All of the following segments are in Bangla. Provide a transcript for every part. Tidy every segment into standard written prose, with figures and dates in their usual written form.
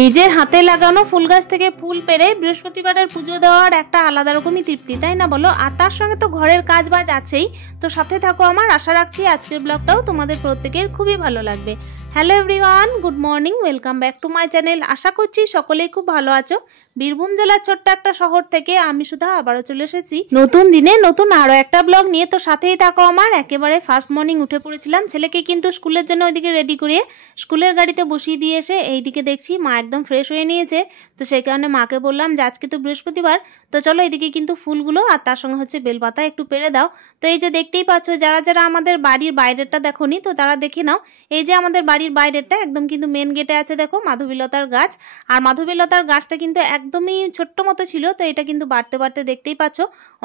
নিজের হাতে লাগানো ফুল গাছ থেকে ফুল পেরে বৃহস্পতিবারের পুজো দেওয়ার একটা আলাদা রকমই তৃপ্তি, তাই না বলো? আর তার সঙ্গে তো ঘরের কাজ বাজ আছেই। তো সাথে থাকো আমার, আশা রাখছি আজকের ব্লগটাও তোমাদের প্রত্যেকের খুবই ভালো লাগবে। Hello everyone, good morning, welcome back to my channel. আশা করছি সকলেই খুব ভালো আছো। বীরভূম জেলার ছোট্ট একটা শহর থেকে আমি সুধা আবারও চলে এসেছি নতুন দিনে নতুন আরও একটা ব্লগ নিয়ে। তো সাথেই থাকো আমার। একেবারে ফার্স্ট মর্নিং উঠে পড়েছিলাম, ছেলেকে কিন্তু স্কুলের জন্য ওইদিকে রেডি করিয়ে স্কুলের গাড়িতে বসিয়ে দিয়ে এসে এইদিকে দেখছি মা একদম ফ্রেশ হয়ে নিয়েছে। তো সেই কারণে মাকে বললাম যে আজকে তো বৃহস্পতিবার, তো চলো এদিকে কিন্তু ফুলগুলো আর তার সঙ্গে হচ্ছে বেলপাতা একটু পেরে দাও। তো এই যে দেখতেই পাচ্ছ, যারা যারা আমাদের বাড়ির বাইরেটা দেখোনি তো তারা দেখে নাও। এই যে আমাদের বাড়ির বাইরেটা একদম কিন্তু মেন গেটে আছে দেখো মাধবীলতার গাছ। আর মাধবীলতার গাছটা কিন্তু একদমই ছোট্ট মতো ছিল, তো এটা কিন্তু বাড়তে বাড়তে দেখতেই পাচ্ছ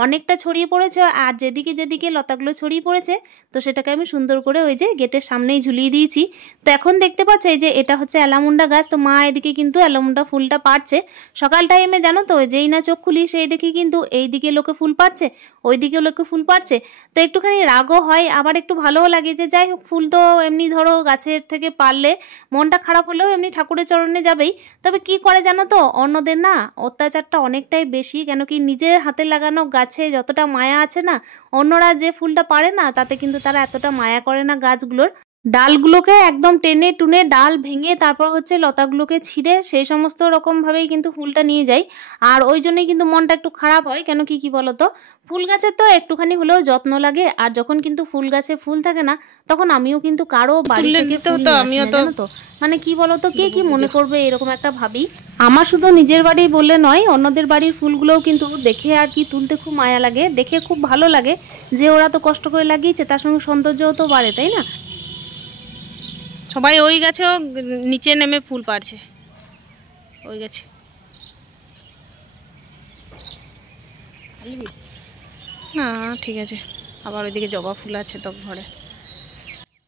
অনেকটা ছড়িয়ে পড়েছে। আর যেদিকে যেদিকে লতাগুলো ছড়িয়ে পড়েছে তো সেটাকে আমি সুন্দর করে ওই যে গেটের সামনেই ঝুলিয়ে দিয়েছি। তো এখন দেখতে পাচ্ছ এই যে এটা হচ্ছে অ্যালামুন্ডা গাছ। তো মা এদিকে কিন্তু অ্যালামুন্ডা ফুলটা পাড়ছে সকাল টাইমে, জানো তো, যেই না চোখ খুলি সেই দেখি কিন্তু এইদিকে লোকে ফুল পাড়ছে, ওইদিকে লোকে ফুল পাড়ছে। তো একটুখানি রাগও হয়, আবার একটু ভালোও লাগে যে যাই হোক, ফুল তো এমনি ধরো গাছের থেকে পারলে মনটা খারাপ হলেও এমনি ঠাকুরের চরণে যাবেই। তবে কি করে জানো তো, অন্যদের না অত্যাচারটা অনেকটাই বেশি, কেন কি নিজের হাতে লাগানো গাছে যতটা মায়া আছে না, অন্যরা যে ফুলটা পারে না তাতে কিন্তু তারা এতটা মায়া করে না গাছগুলোর। ডালগুলোকে একদম টেনে টুনে ডাল ভেঙে তারপর হচ্ছে লতাগুলোকে ছিঁড়ে সেই সমস্ত রকমভাবেই কিন্তু ফুলটা নিয়ে যায়। আর ওই জন্যই কিন্তু মনটা একটু খারাপ হয়, কেন কি বলতো, ফুল গাছের তো একটুখানি হলেও যত্ন লাগে। আর যখন কিন্তু ফুল গাছে ফুল থাকে না তখন আমিও কিন্তু কারো বাড়ি থেকে তো মানে কি বলতো, কে কি মনে করবে এরকম একটা ভাবি। আমার শুধু নিজের বাড়ি বললে নয়, অন্যদের বাড়ির ফুলগুলোও কিন্তু দেখে আর কি তুলতে খুব মায়া লাগে, দেখে খুব ভালো লাগে যে ওরা তো কষ্ট করে লাগিয়েছে, তার সঙ্গে সৌন্দর্যও তো বাড়ে, তাই না? সবাই ওই গাছেও নিচে নেমে ফুল পাড়ছে, ওই গাছে। না ঠিক আছে, আবার ওইদিকে জবা ফুল আছে তো ঘরে।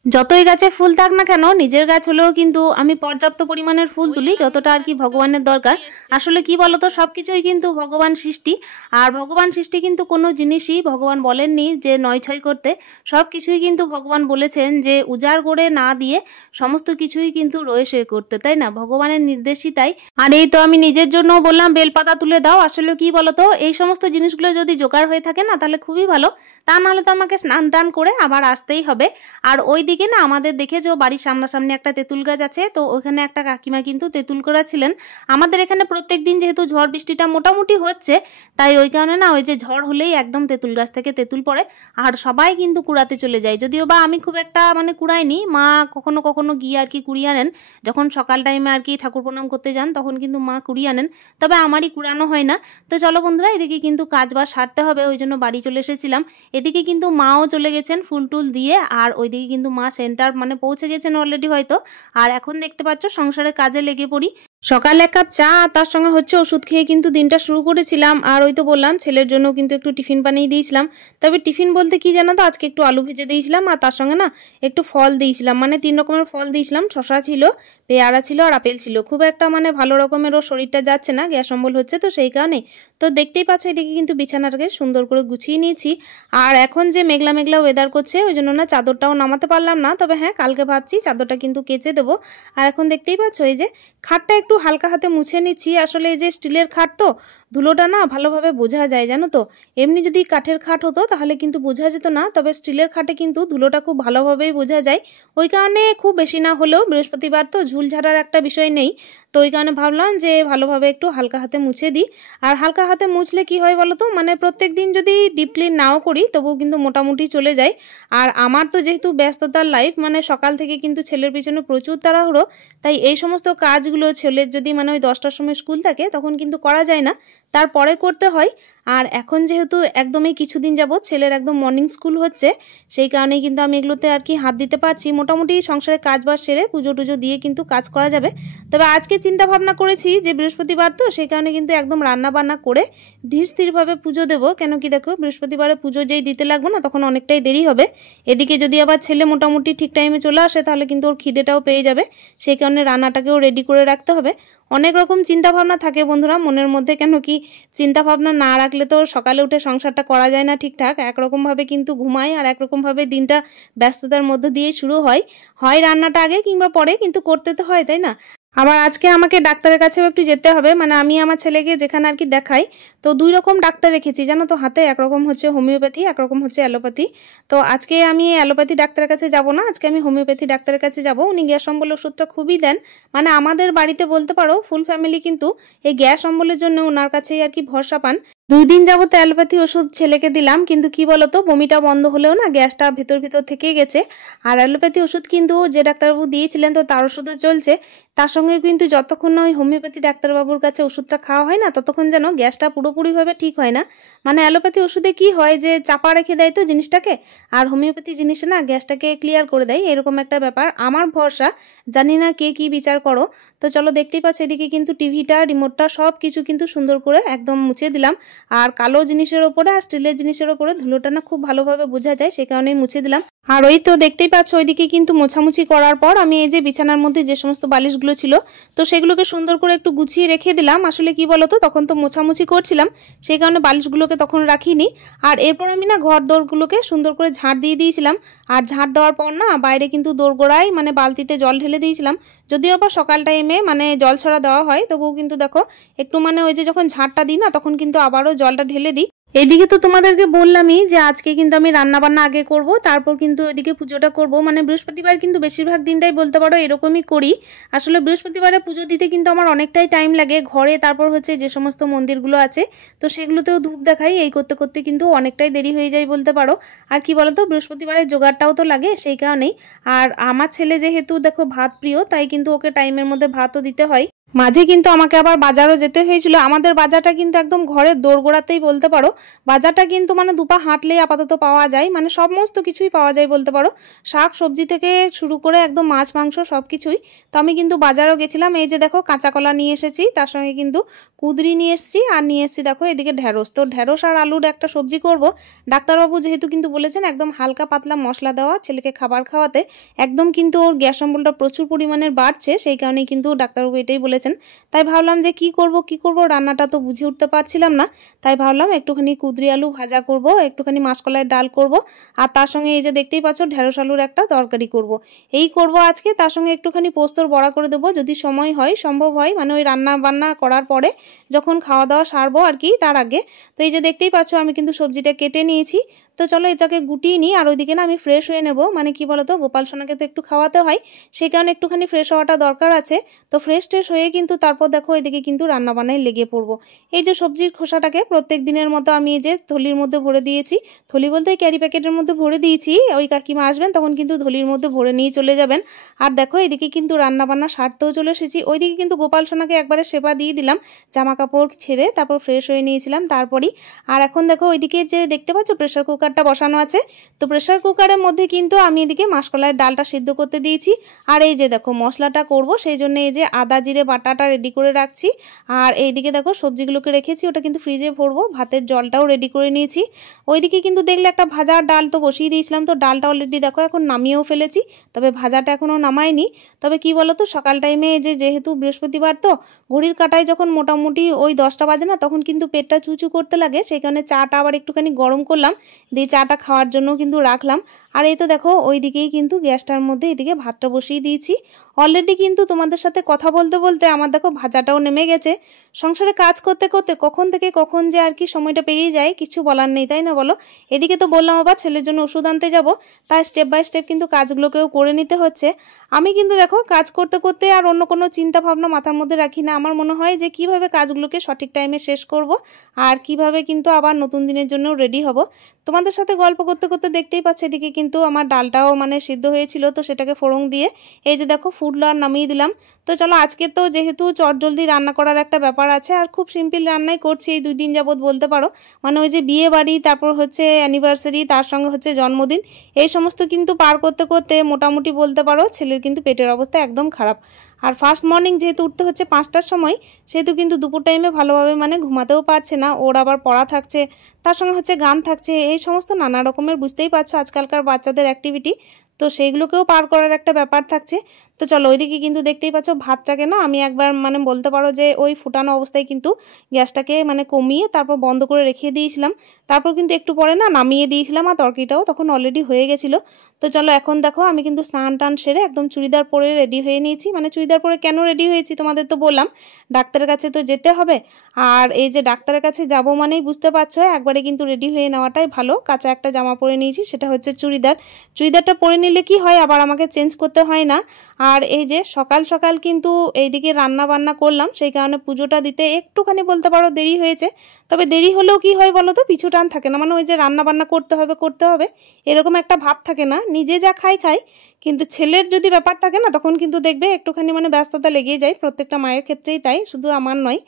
যতই গাছে ফুল থাক না কেন, নিজের গাছ হলেও কিন্তু আমি পর্যাপ্ত পরিমাণের ফুল তুলি, যতটা আর কি ভগবানের দরকার। আসলে কি বলতো, সবকিছুই কিন্তু ভগবান সৃষ্টি। আর ভগবান সৃষ্টি কিন্তু কোনো জিনিসই ভগবান বলেননি যে নয় ছয় করতে, সব কিছুই কিন্তু ভগবান বলেছেন যে উজাড় করে না দিয়ে সমস্ত কিছুই কিন্তু রয়ে করতে, তাই না? ভগবানের নির্দেশই তাই। আর এই তো আমি নিজের জন্য বললাম বেলপাতা তুলে দাও। আসলে কি বলতো, এই সমস্ত জিনিসগুলো যদি জোগাড় হয়ে থাকে না তাহলে খুবই ভালো, তা নাহলে তো আমাকে স্নান টান করে আবার আসতেই হবে। আর ওই দিকে না আমাদের দেখেছো বাড়ির সামনাসামনি একটা তেঁতুল গাছ আছে, তো ওখানে একটা কাকিমা কিন্তু তেঁতুল করেছিলেন। আমাদের এখানে প্রত্যেক দিন যেহেতু ঝড় বৃষ্টিটা মোটামুটি হচ্ছে, তাই ওই কারণে না ওই যে ঝড় হলেই একদম তেঁতুল গাছ থেকে তেঁতুল পড়ে আর সবাই কিন্তু কুড়াতে চলে যায়। যদিও বা আমি খুব একটা মানে কুড়াইনি, মা কখনো কখনো গিয়ে আর কি কুড়িয়ে আনেন, যখন সকাল টাইমে আর কি ঠাকুর প্রণাম করতে যান তখন কিন্তু মা কুড়িয়ে আনেন, তবে আমারই কুড়ানো হয় না। তো চলো বন্ধুরা, এদিকে কিন্তু কাজ বাজ সারতে হবে, ওই জন্য বাড়ি চলে এসেছিলাম। এদিকে কিন্তু মাও চলে গেছেন ফুল টুল দিয়ে, আর ওইদিকে কিন্তু মা সেন্টার মানে পৌঁছে গেছেন অলরেডি হয়তো। আর এখন দেখতে পাচ্ছ সংসারের কাজে লেগে পড়ি। সকালে এক কাপ চা তার সঙ্গে হচ্ছে ওষুধ খেয়ে কিন্তু দিনটা শুরু করেছিলাম। আর ওই তো বললাম ছেলের জন্য কিন্তু একটু টিফিন বানিয়ে দিয়েছিলাম। তবে টিফিন বলতে কি জানো তো, আজকে একটু আলু ভেজে দিয়েছিলাম আর তার সঙ্গে না একটু ফল দিয়েছিলাম, মানে 3 রকমের ফল দিয়েছিলাম। শশা ছিল, পেয়ারা ছিল আর আপেল ছিল। খুব একটা মানে ভালো রকমের ওর শরীরটা যাচ্ছে না, গ্যাস অম্বল হচ্ছে, তো সেই কারণে তো দেখতেই পাচ্ছ এদিকে কিন্তু বিছানাটাকে সুন্দর করে গুছিয়ে নিয়েছি। আর এখন যে মেঘলা মেঘলা ওয়েদার করছে ওই জন্য না চাদরটাও নামাতে পারলাম না, তবে হ্যাঁ কালকে ভাবছি চাদরটা কিন্তু কেচে দেবো। আর এখন দেখতেই পাচ্ছ এই যে খাটটা একটু হালকা হাতে মুছে নিচ্ছি। আসলে এই যে স্টিলের খাট তো ধুলোটা না ভালোভাবে বোঝা যায়, জানো তো। এমনি যদি কাঠের খাট হতো তাহলে কিন্তু বোঝা যেত না, তবে স্টিলের খাটে কিন্তু ধুলোটা খুব ভালোভাবেই বোঝা যায়। ওই কারণে খুব বেশি না হলেও বৃহস্পতিবার তো ঝুল ঝাড়ার একটা বিষয় নেই, তো ওই কারণে ভাবলাম যে ভালোভাবে একটু হালকা হাতে মুছে দিই। আর হালকা হাতে মুছলে কি হয় বলো তো, মানে প্রত্যেক দিন যদি ডিপ ক্লিন নাও করি তবুও কিন্তু মোটামুটি চলে যায়। আর আমার তো যেহেতু ব্যস্ততার লাইফ, মানে সকাল থেকে কিন্তু ছেলের পিছনে প্রচুর তাড়াহুড়ো, তাই এই সমস্ত কাজগুলো ছেলের যদি মানে ওই 10টার সময় স্কুল থাকে তখন কিন্তু করা যায় না, তারপরে করতে হয়। আর এখন যেহেতু একদমই কিছুদিন যাবত ছেলের একদম মর্নিং স্কুল হচ্ছে, সেই কারণেই কিন্তু আমি এগুলোতে আর কি হাত দিতে পারছি। মোটামুটি সংসারে কাজ বাজ সেরে পুজো টুজো দিয়ে কিন্তু কাজ করা যাবে। তবে আজকে চিন্তা ভাবনা করেছি যে বৃহস্পতিবার তো সেই কারণে কিন্তু একদম রান্না বান্না করে ধীর স্থিরভাবে পুজো দেবো, কেন কি দেখো বৃহস্পতিবারে পুজো যেই দিতে লাগবো না তখন অনেকটাই দেরি হবে। এদিকে যদি আবার ছেলে মোটামুটি ঠিক টাইমে চলে আসে তাহলে কিন্তু ওর খিদেটাও পেয়ে যাবে, সেই কারণে রান্নাটাকেও রেডি করে রাখতে হবে। অনেক রকম চিন্তা ভাবনা থাকে বন্ধুরা মনের মধ্যে, কেন কি চিন্তা ভাবনা না রাখলে তো সকালে উঠে সংসারটা করা যায় না ঠিকঠাক, একরকমভাবে কিন্তু ঘুমাই আর একরকমভাবে দিনটা ব্যস্ততার মধ্য দিয়ে শুরু হয়। হয় রান্নাটা আগে কিংবা পরে, কিন্তু করতে তো হয়, তাই না? আবার আজকে আমাকে ডাক্তারের কাছেও একটু যেতে হবে, মানে আমি আমার ছেলেকে যেখানে আর কি দেখাই, তো 2 রকম ডাক্তার রেখেছি জানো তো হাতে। একরকম হচ্ছে হোমিওপ্যাথি, একরকম হচ্ছে অ্যালোপ্যাথি। তো আজকে আমি অ্যালোপ্যাথি ডাক্তারের কাছে যাব না, আজকে আমি হোমিওপ্যাথি ডাক্তারের কাছে যাব। উনি গ্যাস অম্বল ওষুধটা খুবই দেন, মানে আমাদের বাড়িতে বলতে পারো ফুল ফ্যামিলি কিন্তু এই গ্যাস অম্বলের জন্য ওনার কাছেই আর কি ভরসা পান। 2 দিন যাবত অ্যালোপ্যাথি ওষুধ ছেলেকে দিলাম, কিন্তু কি বলতো বমিটা বন্ধ হলেও না গ্যাসটা ভেতর ভেতর থেকেই গেছে। আর অ্যালোপ্যাথি ওষুধ কিন্তু যে ডাক্তারবাবু দিয়েছিলেন তো তার ওষুধও চলছে, তার সঙ্গে কিন্তু যতক্ষণ না ওই হোমিওপ্যাথি ডাক্তারবাবুর কাছে ওষুধটা খাওয়া হয় না ততক্ষণ যেন গ্যাসটা পুরোপুরিভাবে ঠিক হয় না। মানে অ্যালোপ্যাথি ওষুধে কি হয় যে চাপা রেখে দেয় তো জিনিসটাকে, আর হোমিওপ্যাথি জিনিসে না গ্যাসটাকে ক্লিয়ার করে দেয়, এরকম একটা ব্যাপার। আমার ভরসা, জানি না কে কি বিচার করো। তো চলো দেখতেই পাচ্ছ এদিকে কিন্তু টিভিটা, রিমোটটা সব কিছু কিন্তু সুন্দর করে একদম মুছে দিলাম। আর কালো জিনিসের ওপরে আর স্টিলের জিনিসের ওপরে ধুলোটা না খুব ভালোভাবে বোঝা যায়, সে কারণেই মুছে দিলাম। আর ওই তো দেখতেই পাচ্ছ ওইদিকে কিন্তু মোছামুছি করার পর আমি এই যে বিছানার মধ্যে যে সমস্ত বালিশগুলো ছিল তো সেগুলোকে সুন্দর করে একটু গুছিয়ে রেখে দিলাম। আসলে কি বলতো তখন তো মোছামুছি করছিলাম, সেই কারণে বালিশগুলোকে তখন রাখিনি। আর এরপর আমি না ঘর দোরগুলোকে সুন্দর করে ঝাড় দিয়ে দিয়েছিলাম। আর ঝাড় দেওয়ার পর না বাইরে কিন্তু দোরগোড়ায় মানে বালতিতে জল ঢেলে দিয়েছিলাম। যদিও বা সকাল টাইমে মানে জল ছড়া দেওয়া হয়, তবুও কিন্তু দেখো একটু মানে ওই যে যখন ঝাড়টা দিই না তখন কিন্তু আবারও জলটা ঢেলে দিই। এদিকে তো তোমাদেরকে বললামই যে আজকে কিন্তু আমি রান্না বান্না আগে করব, তারপর কিন্তু এদিকে পুজোটা করব। মানে বৃহস্পতিবার কিন্তু বেশিরভাগ দিনটাই বলতে পারো এরকমই করি। আসলে বৃহস্পতিবারে পুজো দিতে কিন্তু আমার অনেকটাই টাইম লাগে ঘরে, তারপর হচ্ছে যে সমস্ত মন্দিরগুলো আছে তো সেগুলোতেও ধূপ দেখাই, এই করতে করতে কিন্তু অনেকটাই দেরি হয়ে যায় বলতে পারো। আর কি বলতো বৃহস্পতিবারের জোগাড়টাও তো লাগে, সেই কারণেই। আর আমার ছেলে যেহেতু দেখো ভাত প্রিয়, তাই কিন্তু ওকে টাইমের মধ্যে ভাতও দিতে হয়। মাঝে কিন্তু আমাকে আবার বাজারও যেতে হয়েছিল। আমাদের বাজারটা কিন্তু একদম ঘরের দোরগোড়াতেই বলতে পারো। বাজারটা কিন্তু মানে দুপা হাঁটলেই আপাতত পাওয়া যায়, মানে সমস্ত কিছুই পাওয়া যায় বলতে পারো, শাক সবজি থেকে শুরু করে একদম মাছ মাংস সব কিছুই। তো আমি কিন্তু বাজারও গেছিলাম। এই যে দেখো কাঁচা কলা নিয়ে এসেছি, তার সঙ্গে কিন্তু কুদরি নিয়ে এসেছি, আর নিয়ে এসেছি দেখো এদিকে ঢেঁড়স। তো ঢেঁড়স আর আলুর একটা সবজি করব। ডাক্তারবাবু যেহেতু কিন্তু বলেছেন একদম হালকা পাতলা মশলা দেওয়া ছেলেকে খাবার খাওয়াতে, একদম কিন্তু ওর গ্যাস অম্বলটা প্রচুর পরিমাণের বাড়ছে, সেই কারণেই কিন্তু ডাক্তারবাবু এটাই বলেছেন। তাই ভাবলাম যে কি করব রান্নাটা তো বুঝে উঠতে পারছিলাম না, তাই ভাবলাম একটুখানি কুদরি আলু ভাজা করব, একটুখানি মাসকলাইয়ের ডাল করব, আর তার সঙ্গে এই যে দেখতেই পাচ্ছ ঢেঁড়স আলুর একটা তরকারি করব। এই করব আজকে। তার সঙ্গে একটুখানি পোস্তর বড়া করে দেবো যদি সময় হয়, সম্ভব হয়, মানে ওই রান্না বান্না করার পরে যখন খাওয়া দাওয়া সারবো আর কি তার আগে। তো এই যে দেখতেই পাচ্ছ আমি কিন্তু সবজিটা কেটে নিয়েছি। তো চলো এটাকে গুটিয়ে নিই। আর ওইদিকে না আমি ফ্রেশ হয়ে নেব, মানে কি বলতো গোপাল সোনাকে তো একটু খাওয়াতে হয়, সেই কারণে একটুখানি ফ্রেশ হওয়াটা দরকার আছে। তো ফ্রেশ ট্রেশ হয়ে কিন্তু তারপর দেখো এদিকে কিন্তু রান্নাবান্নায় লেগে পড়বো। এই যে সবজির খোসাটাকে প্রত্যেক দিনের মতো আমি এই যে থলির মধ্যে ভরে দিয়েছি, থলি বলতে ক্যারি প্যাকেটের মধ্যে ভরে দিয়েছি। ওই কাকিমা আসবেন তখন কিন্তু থলির মধ্যে ভরে নিয়ে চলে যাবেন। আর দেখো এদিকে কিন্তু রান্নাবান্না সারতেও চলে এসেছি। ওইদিকে কিন্তু গোপাল সোনাকে একবারে সেবা দিয়ে দিলাম, জামা কাপড় ছেড়ে তারপর ফ্রেশ হয়ে নিয়েছিলাম তারপরই। আর এখন দেখো ওইদিকে যে দেখতে পাচ্ছ প্রেশার কুকারটা বসানো আছে, তো প্রেশার কুকারের মধ্যে কিন্তু আমি এদিকে মাসকলাইয়ের ডালটা সিদ্ধ করতে দিয়েছি। আর এই যে দেখো মশলাটা করব, সেই জন্য এই যে আদা জিরে বাটাটা রেডি করে রাখছি। আর এইদিকে দেখো সবজিগুলোকে রেখেছি, ওটা কিন্তু ফ্রিজে ভরবো, ভাতের জলটাও রেডি করে নিয়েছি। ওইদিকে কিন্তু দেখলে একটা ভাজা ডাল তো বসিয়ে দিয়েছিলাম, তো ডালটা অলরেডি দেখো এখন নামিয়েও ফেলেছি, তবে ভাজাটা এখনও নামাইনি। তবে কি বলো তো সকাল টাইমে যেহেতু বৃহস্পতিবার তো ঘড়ির কাটায় যখন মোটামুটি ওই 10টা বাজে না তখন কিন্তু পেটটা চুচু করতে লাগে, সেই কারণে চাটা আবার একটুখানি গরম করলাম, দিয়ে চাটা খাওয়ার জন্য কিন্তু রাখলাম। আর এই তো দেখো ওই দিকেই কিন্তু গ্যাসটার মধ্যে এদিকে ভাতটা বসিয়ে দিয়েছি অলরেডি। কিন্তু তোমাদের সাথে কথা বলতে বলতে আমার দেখো ভাজাটাও নেমে গেছে। সংসারে কাজ করতে করতে কখন থেকে কখন যে আর কি সময়টা পেরিয়ে যায় কিছু বলার নেই, তাই না বলো। এদিকে তো বললাম আবার ছেলের জন্য ওষুধ আনতে যাব, তাই স্টেপ বাই স্টেপ কিন্তু কাজগুলোকেও করে নিতে হচ্ছে। আমি কিন্তু দেখো কাজ করতে করতে আর অন্য কোনো চিন্তা ভাবনা মাথার মধ্যে রাখি না। আমার মনে হয় যে কিভাবে কাজগুলোকে সঠিক টাইমে শেষ করব আর কিভাবে কিন্তু আবার নতুন দিনের জন্য রেডি হব। তোমাদের সাথে গল্প করতে করতে দেখতেই পাচ্ছি এদিকে কিন্তু আমার ডালটাও মানে সিদ্ধ হয়েছিল, তো সেটাকে ফোড়ন দিয়ে এই যে দেখো ফুটলো আর নামিয়ে দিলাম। তো চলো আজকে তো যেহেতু চটজলদি রান্না করার একটা ব্যাপার আছে, আর খুব সিম্পল রান্নাই করছি এই 2 দিন যাবত বলতে পারো। মানে ওই যে বিয়ে বাড়ি, তারপর হচ্ছে অ্যানিভার্সারি, তার সঙ্গে হচ্ছে জন্মদিন, এই সমস্ত কিন্তু পার করতে করতে মোটামুটি বলতে পারো ছেলের কিন্তু পেটের অবস্থা একদম খারাপ। আর ফার্স্ট মর্নিং যেহেতু উঠতে হচ্ছে 5টার সময়, সেহেতু কিন্তু দুপুর টাইমে ভালোভাবে মানে ঘুমাতেও পারছে না, ওর আবার পড়া থাকছে, তার সঙ্গে হচ্ছে গান থাকছে, এই সমস্ত নানা রকমের বুঝতেই পারছো আজকালকার বাচ্চাদের অ্যাক্টিভিটি। তো সেইগুলোকেও পার করার একটা ব্যাপার থাকছে। তো চলো ওইদিকে কিন্তু দেখতেই পাচ্ছ ভাতটাকে না আমি একবার মানে বলতে পারো যে ওই ফুটানো অবস্থায় কিন্তু গ্যাসটাকে মানে কমিয়ে তারপর বন্ধ করে রেখে দিয়েছিলাম। তারপর কিন্তু একটু পরে না নামিয়ে দিয়েছিলাম, আর তরকারিটাও তখন অলরেডি হয়ে গেছিলো। তো চলো এখন দেখো আমি কিন্তু স্নান টান সেরে একদম চুড়িদার পরে রেডি হয়ে নিয়েছি। মানে চুড়িদার পরে কেন রেডি হয়েছি তোমাদের তো বললাম, ডাক্তারের কাছে তো যেতে হবে। আর এই যে ডাক্তারের কাছে যাব মানেই বুঝতে পারছো একবারে কিন্তু রেডি হয়ে নেওয়াটাই ভালো। কাঁচা একটা জামা পরে নিয়েছি, সেটা হচ্ছে চুড়িদার। চুড়িদারটা পরে নিলে কি হয় আবার আমাকে চেঞ্জ করতে হয় না। আর এই যে সকাল সকাল কিন্তু এইদিকে রান্না বান্না করলাম, সেই কারণে পুজোটা দিতে একটুখানি বলতে পারো দেরি হয়েছে। তবে দেরি হলেও কি হয় বলো তো, পিছু টান থাকে না। মানে ওই যে রান্না বান্না করতে হবে এরকম একটা ভাব থাকে না। নিজে যা খাই, কিন্তু ছেলের যদি ব্যাপার থাকে না তখন কিন্তু দেখবে একটুখানি মানে ব্যস্ততা লেগেই যায়। প্রত্যেকটা মায়ের ক্ষেত্রেই তাই, শুধু আমার নয়।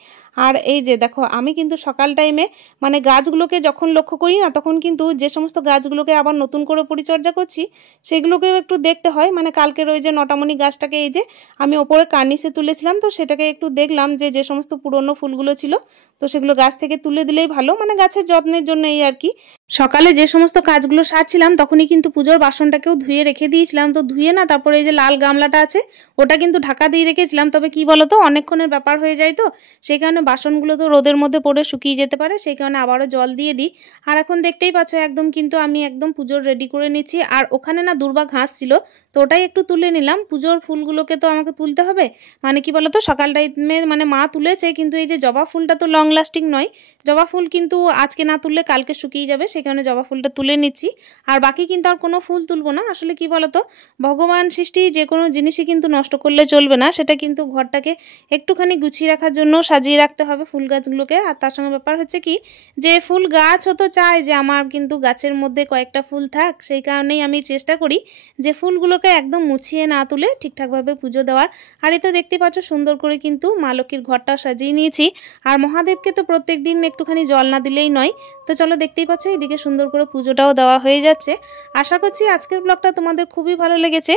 আর এই যে দেখো আমি কিন্তু সকাল টাইমে মানে গাছগুলোকে যখন লক্ষ্য করি না, তখন কিন্তু যে সমস্ত গাছগুলোকে আবার নতুন করে পরিচর্যা করছি সেগুলোকেও একটু দেখতে হয়। মানে কালকের ওই যে নটামণি গাছটাকে এই যে আমি ওপরে কার্নিশে তুলেছিলাম, তো সেটাকে একটু দেখলাম যে সমস্ত পুরনো ফুলগুলো ছিল তো সেগুলো গাছ থেকে তুলে দিলেই ভালো, মানে গাছের যত্নের জন্য এই আর কি। সকালে যে সমস্ত কাজগুলো সারছিলাম তখনই কিন্তু পুজোর বাসনটাকেও ধুয়ে রেখে দিয়েছিলাম। তো ধুয়ে না তারপরে এই যে লাল গামলাটা আছে ওটা কিন্তু ঢাকা দিয়ে রেখেছিলাম। তবে কি বলো তো, অনেকক্ষণের ব্যাপার হয়ে যায়, তো সেই কারণে বাসনগুলো তো রোদের মধ্যে পড়ে শুকিয়ে যেতে পারে, সেই কারণে আবারও জল দিয়ে দিই। আর এখন দেখতেই পাচ্ছ একদম কিন্তু আমি একদম পুজোর রেডি করে নিচ্ছি। আর ওখানে না দুর্বা ঘাস ছিল, তো ওটাই একটু তুলে নিলাম। পুজোর ফুলগুলোকে তো আমাকে তুলতে হবে। মানে কি বলো তো, সকাল টাইমে মানে মা তুলেছে, কিন্তু এই যে জবা ফুলটা তো লং লাস্টিং নয়। জবা ফুল কিন্তু আজকে না তুললে কালকে শুকিয়ে যাবে, সেই কারণে জবা ফুলটা তুলে নিচ্ছি। আর বাকি কিন্তু আর কোনো ফুল তুলবো না। আসলে কি বলতো, ভগবান সৃষ্টি যে কোনো জিনিসই কিন্তু নষ্ট করলে চলবে না। সেটা কিন্তু ঘরটাকে একটুখানি গুছিয়ে রাখার জন্য সাজিয়ে রাখতে হবে ফুল গাছগুলোকে। আর তার সঙ্গে ব্যাপার হচ্ছে কি, যে ফুল গাছও তো চায় যে আমার কিন্তু গাছের মধ্যে কয়েকটা ফুল থাক। সেই কারণেই আমি চেষ্টা করি যে ফুলগুলোকে একদম মুছিয়ে না তুলে ঠিকঠাকভাবে পুজো দেওয়ার। আর এই তো দেখতে পাচ্ছ সুন্দর করে কিন্তু মা লক্ষ্মীর ঘরটা সাজিয়ে নিয়েছি। আর মহাদেবকে তো প্রত্যেক দিন একটুখানি জল না দিলেই নয়। তো চলো দেখতেই পাচ্ছ এইদিকে সুন্দর করে পুজোটাও দেওয়া হয়ে যাচ্ছে। আশা করছি আজকের ব্লগটা তোমাদের খুবই ভালো লেগেছে।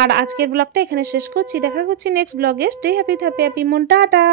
আর আজকের ব্লগটা এখানে শেষ করছি। দেখা করছি নেক্সট ব্লগে। স্টে হ্যাপি, হ্যাপি মন, টাটা।